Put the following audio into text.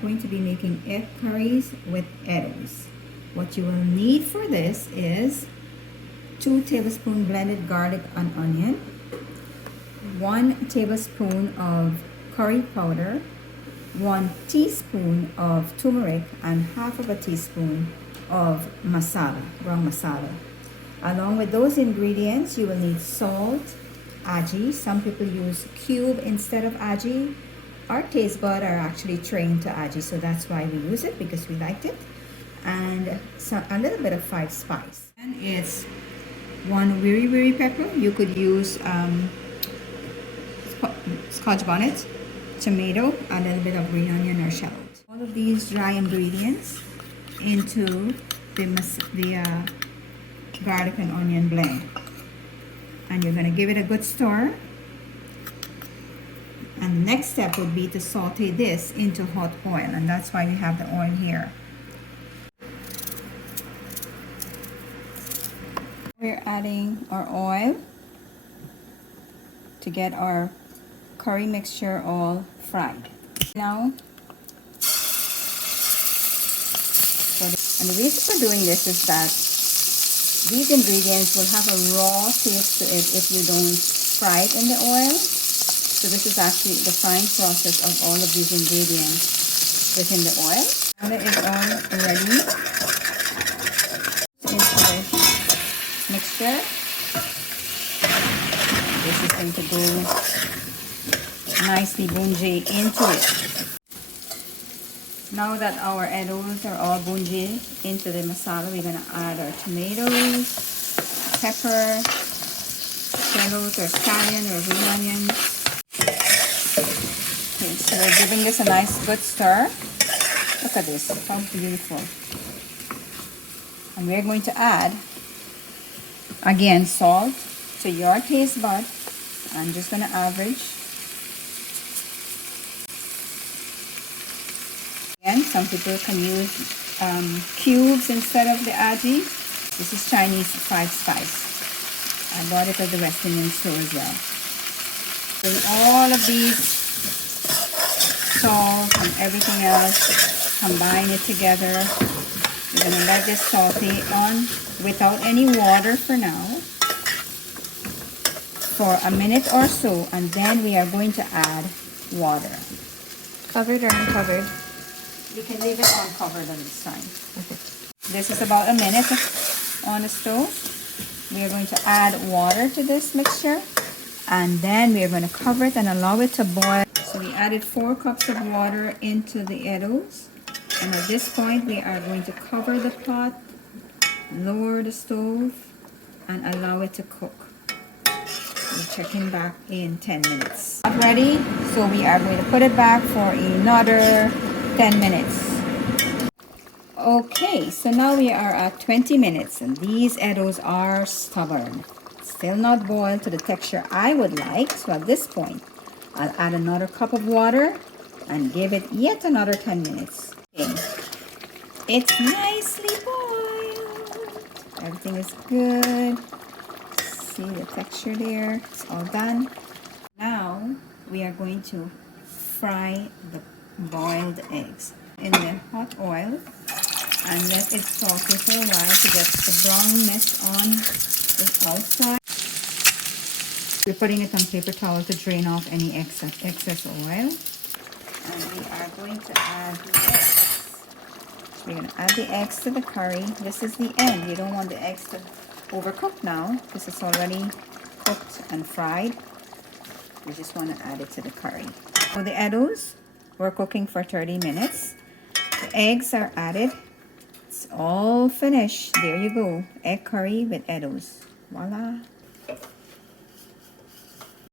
going to be making egg curries with Eddoes. What you will need for this is 2 tablespoons blended garlic and onion, 1 tablespoon of curry powder, 1 teaspoon of turmeric, and half of a teaspoon of masala, ground masala. Along with those ingredients, you will need salt, aji. Some people use cube instead of aji. Our taste bud are actually trained to aji, so that's why we use it, because we liked it. And a little bit of 5 spice. And it's 1 wiri pepper. You could use scotch bonnet, tomato, a little bit of green onion or shallot. All of these dry ingredients into the garlic and onion blend. And you're going to give it a good stir. And the next step would be to saute this into hot oil, and that's why we have the oil here. We're adding our oil to get our curry mixture all fried. Now, and the reason for doing this is that these ingredients will have a raw taste to it if you don't fry it in the oil. So this is actually the frying process of all of these ingredients within the oil. Now that it's all ready into this mixture, this is going to go nicely bungee into it. Now that our Eddoes are all bungee into the masala, we're going to add our tomatoes, pepper, shallot or scallion or green onions. Okay, so we're giving this a nice good stir. Look at this, how beautiful. And we're going to add, again, salt to your taste bud. I'm just going to average. Again, some people can use cubes instead of the aji. This is Chinese 5 spice. I bought it at the West Indian store as well. So all of these salt and everything else, combine it together. We're going to let this saute on without any water for now for a minute or so, and then we are going to add water. Covered or uncovered? You can leave it uncovered on this time. Okay. This is about a minute on the stove. We are going to add water to this mixture, and then we are going to cover it and allow it to boil. So we added 4 cups of water into the Eddoes, and at this point we are going to cover the pot, lower the stove, and allow it to cook. We're checking back in 10 minutes. Ready? So we are going to put it back for another 10 minutes. Okay, so now we are at 20 minutes, and these Eddoes are stubborn. Still not boiled to the texture I would like, so at this point I'll add another cup of water and give it yet another 10 minutes. Okay. It's nicely boiled. Everything is good. See the texture there. It's all done. Now we are going to fry the boiled eggs in the hot oil and let it saute for a while to get the brownness on the outside. We're putting it on paper towel to drain off any excess oil. And we are going to add the eggs. We're going to add the eggs to the curry. This is the end. You don't want the eggs to overcook now because it's already cooked and fried. We just want to add it to the curry. So the Eddoes were cooking for 30 minutes. The eggs are added. It's all finished. There you go. Egg curry with Eddoes. Voila.